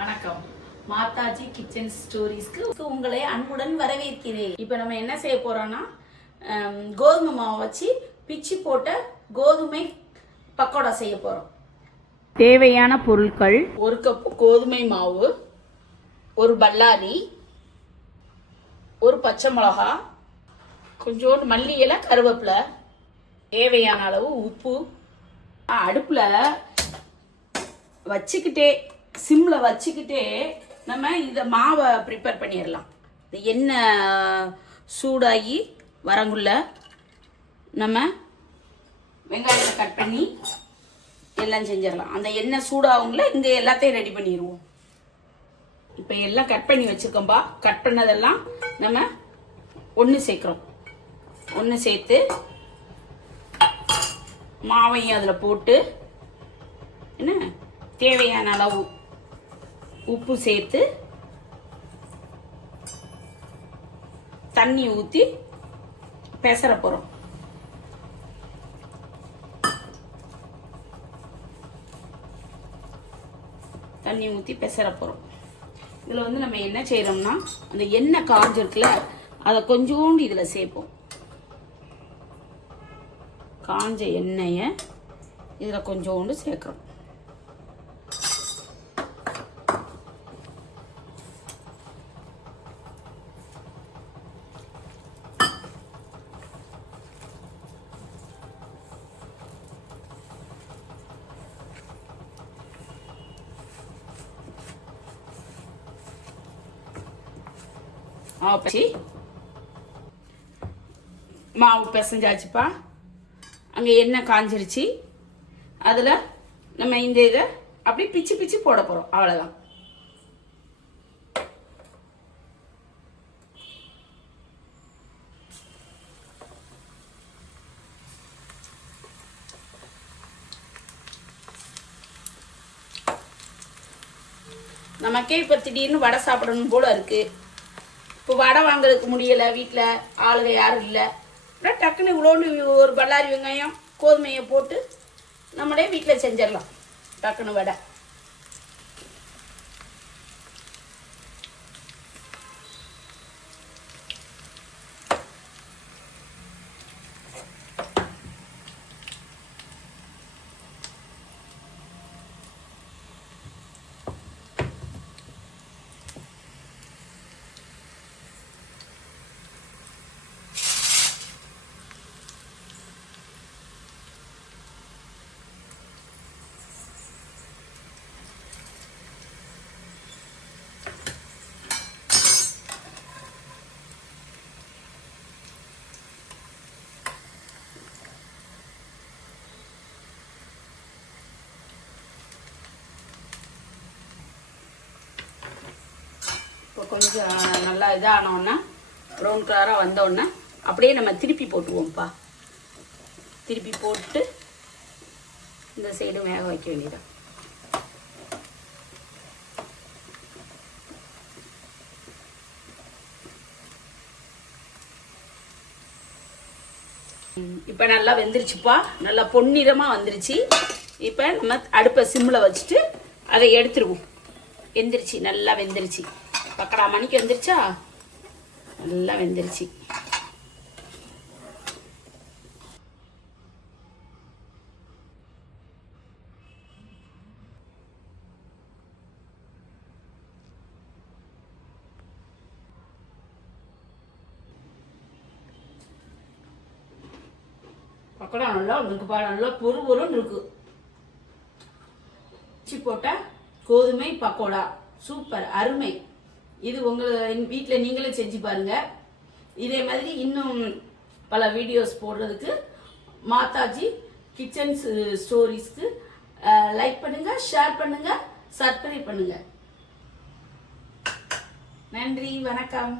வணக்கம். மாதாஜி கிச்சன் ஸ்டோரிஸ்க்கு உங்களை அன்புடன் வரவேற்கிறேன். இப்போ நம்ம என்ன செய்ய போறோம்னா கோதுமை மாவை வச்சு பிச்சு போட்ட கோதுமை பக்கோடா செய்ய போறோம். தேவையான பொருட்கள்: 1 கப் கோதுமை மாவு, 1 பல்லாரி, 1 பச்சை மிளகா, கொஞ்சோண்டு மல்லி இலை, கருவேப்பிலை, தேவையான அளவு உப்பு. அடுப்புல வச்சுக்கிட்டே சிம்மில் வச்சுக்கிட்டே நம்ம இந்த மாவை ப்ரிப்பேர் பண்ணிடலாம். இந்த எண்ணெய் சூடாகி வரங்குள்ள நம்ம வெங்காயத்தை கட் பண்ணி எல்லாம் செஞ்சிடலாம். அந்த எண்ணெய் சூடாகுங்கள இங்கே எல்லாத்தையும் ரெடி பண்ணிடுவோம். இப்போ எல்லாம் கட் பண்ணி வச்சுருக்கோம்பா. கட் பண்ணதெல்லாம் நம்ம ஒன்று சேர்க்குறோம். ஒன்று சேர்த்து மாவையும் அதில் போட்டு என்ன தேவையான அளவு உப்பு சேர்த்து தண்ணி ஊற்றி பெசற போகிறோம். தண்ணி ஊற்றி பெசற போகிறோம். இதில் வந்து நம்ம என்ன செய்கிறோம்னா அந்த எண்ணெய் காஞ்சிருக்குல அதை கொஞ்சோண்டு இதில் சேர்ப்போம். காஞ்ச எண்ணெயை இதில் கொஞ்சோண்டு சேர்க்குறோம். மாவு பிசைஞ்சாச்சுப்பா. அங்கே எண்ணெய் காஞ்சிருச்சு. அதில் நம்ம இந்த இதை அப்படி பிச்சு பிச்சு போட போகிறோம். அவ்வளோதான். நமக்கே இப்போ திடீர்னு வடை சாப்பிடணும் போல இருக்குது. இப்போ வடை வாங்குறதுக்கு முடியலை, வீட்டில் ஆளுங்க யாரும் இல்லை. அப்புறம் டக்குன்னு இவ்வளோன்னு ஒரு பல்லாரி வெங்காயம் கோதுமையை போட்டு நம்மளே வீட்டில் செஞ்சிடலாம். டக்குன்னு வடை. இப்போ கொஞ்சம் நல்லா இதானோன்னா ப்ரௌன் கலராக வந்தோடனே அப்படியே நம்ம திருப்பி போட்டுருவோம்ப்பா. திருப்பி போட்டு இந்த சைடும் வேக வைக்க வேண்டியதான். இப்போ நல்லா வெந்துருச்சுப்பா. நல்லா பொன்னிறமாக வந்துருச்சு. இப்போ நம்ம அடுப்பை சிம்மில் வச்சுட்டு அதை எடுத்துருவோம். வெந்துருச்சு, நல்லா வெந்துருச்சு. பக்கடா மணிக்கு வந்துருச்சா? நல்லா வெந்துருச்சு. பக்கடா நல்லா இருக்குப்பா. நல்லா பொறு பொருன்னு இருக்கு. போட்ட கோதுமை பக்கோடா சூப்பர், அருமை. இது உங்கள் வீட்டில் நீங்களும் செஞ்சு பாருங்கள். இதே மாதிரி இன்னும் பல வீடியோஸ் போடுறதுக்கு மாதாஜி கிச்சன் ஸ்டோரிஸ்க்கு லைக் பண்ணுங்கள், ஷேர் பண்ணுங்கள், சப்ஸ்கிரைப் பண்ணுங்கள். நன்றி, வணக்கம்.